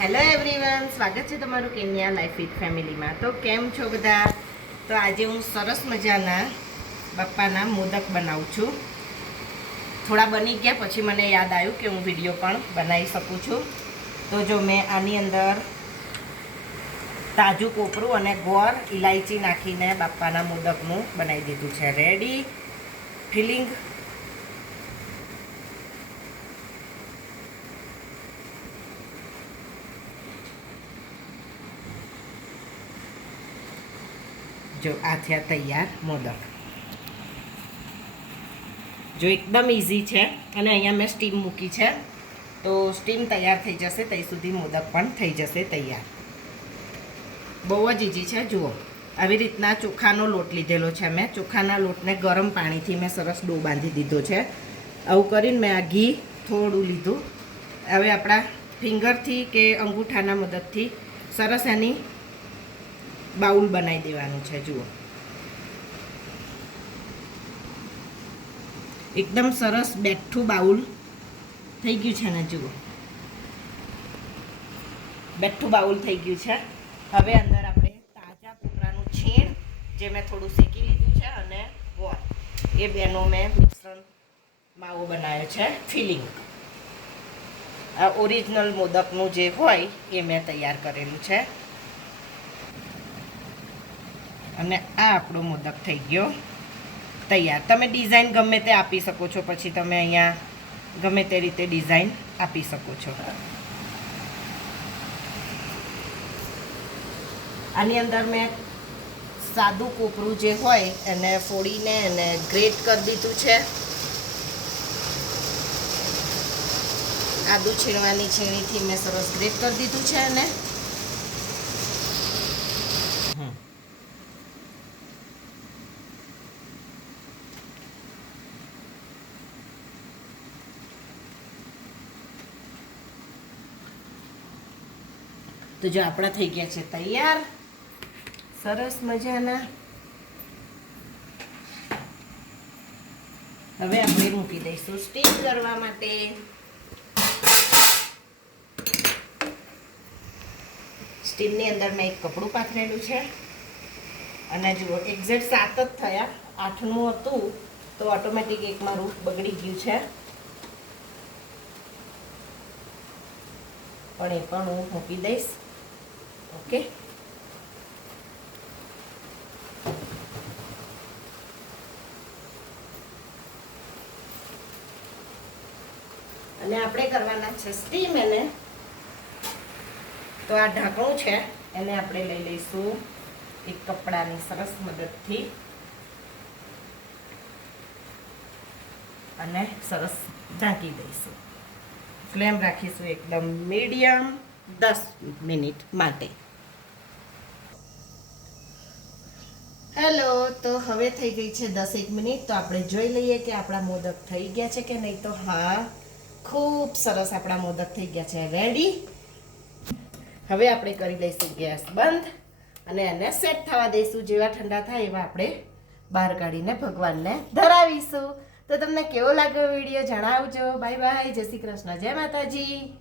Hello everyone સ્વાગત છે તમારું કેન્યા લાઈફ વિથ ફેમિલીમાં તો કેમ છો બધા? તો આજે હું સરસ મજાના બાપ્પાના મોદક બનાવું છું. થોડા બની ગયા, પછી મને યાદ આવ્યું કે હું વીડિયો પણ બનાવી શકું છું. તો જો મેં આની અંદર તાજું કોપરું અને ગોળ ઇલાયચી નાખીને બાપ્પાના મોદકનું બનાવી દીધું છે. રેડી ફિલિંગ જો આ થયા તૈયાર, મોદક. જો એકદમ ઇઝી છે અને અહીંયા મેં સ્ટીમ મૂકી છે. તો સ્ટીમ તૈયાર થઈ જશે ત્યાં સુધી મોદક પણ થઈ જશે તૈયાર. બહુ જ ઇઝી છે, જુઓ. આવી રીતના ચોખાનો લોટ લીધેલો છે મેં. ચોખાના લોટને ગરમ પાણીથી મેં સરસ ડો બાંધી દીધો છે. આવું કરીને મેં આ ઘી થોડું લીધું. હવે આપણા ફિંગરથી કે અંગૂઠાના મદદથી સરસ એની બાઉલ બનાવી દેવાનું છે, જુઓ. એકદમ સરસ બેઠું બાઉલ થઈ ગયું છે ને, જુઓ. બેઠું બાઉલ થઈ ગયું છે. હવે અંદર આપણે તાજા કોપરાનું છીણ, જે મેં થોડું શેકી લીધું છે, અને વોર. એ બેનો મેં મિશ્રણ માવો બનાવ્યો છે, ફિલિંગ. આ ઓરિજિનલ મોદકનું જે હોય એ મેં તૈયાર કરેલું છે. અને આ આપણો મોદક થઈ ગયો તૈયાર. તમે ડિઝાઇન ગમે તે આપી શકો છો, પછી તમે અહીંયા ગમે તે રીતે ડિઝાઇન આપી શકો છો. આની અંદર મેં સાદું કોપરું જે હોય એને ફોડીને એને ગ્રેટ કરી દીધું છે. આદુ છીણવાની છીણીથી મેં સરસ ગ્રેટ કરી દીધું છે અને તો જો આપણા થઈ ગયા છે તૈયાર. સરસ મજાના. હવે આપણે મૂકી દઈશું સ્ટીમ કરવા માટે. સ્ટીમની અંદર મેં એક કપડું પાથરેલું છે. અને જુઓ, એક્ઝેક્ટ સાત જ થયા. આઠનું હતું તો ઓટોમેટિક એક મારું બગડી ગયું છે. પણ એ પણ હું મૂકી દઈશ. ઓકે? અને આપણે કરવાના છે સ્ટીમ એને. તો આ ઢાંકણું છે, એને આપણે લઈ લઈશું એક કપડાની સરસ મદદથી. અને સરસ ઢાંકી દઈશું. ફ્લેમ રાખીશું એકદમ મીડિયમ દસ મિનિટ માટે. હેલો, તો હવે થઈ ગઈ છે દસેક મિનિટ. તો આપણે જોઈ લઈએ કે આપણા મોદક થઈ ગયા છે કે નહીં. તો હા, ખૂબ સરસ આપણા મોદક થઈ ગયા છે. રેડી હવે આપણે કરી લઈશું ગેસ બંધ અને એને સેટ થવા દઈશું. જેવા ઠંડા થાય એવા આપણે બહાર કાઢીને ભગવાનને ધરાવીશું. તો તમને કેવો લાગ્યો વીડિયો જણાવજો. બાય બાય જય શ્રી કૃષ્ણ. જય માતાજી.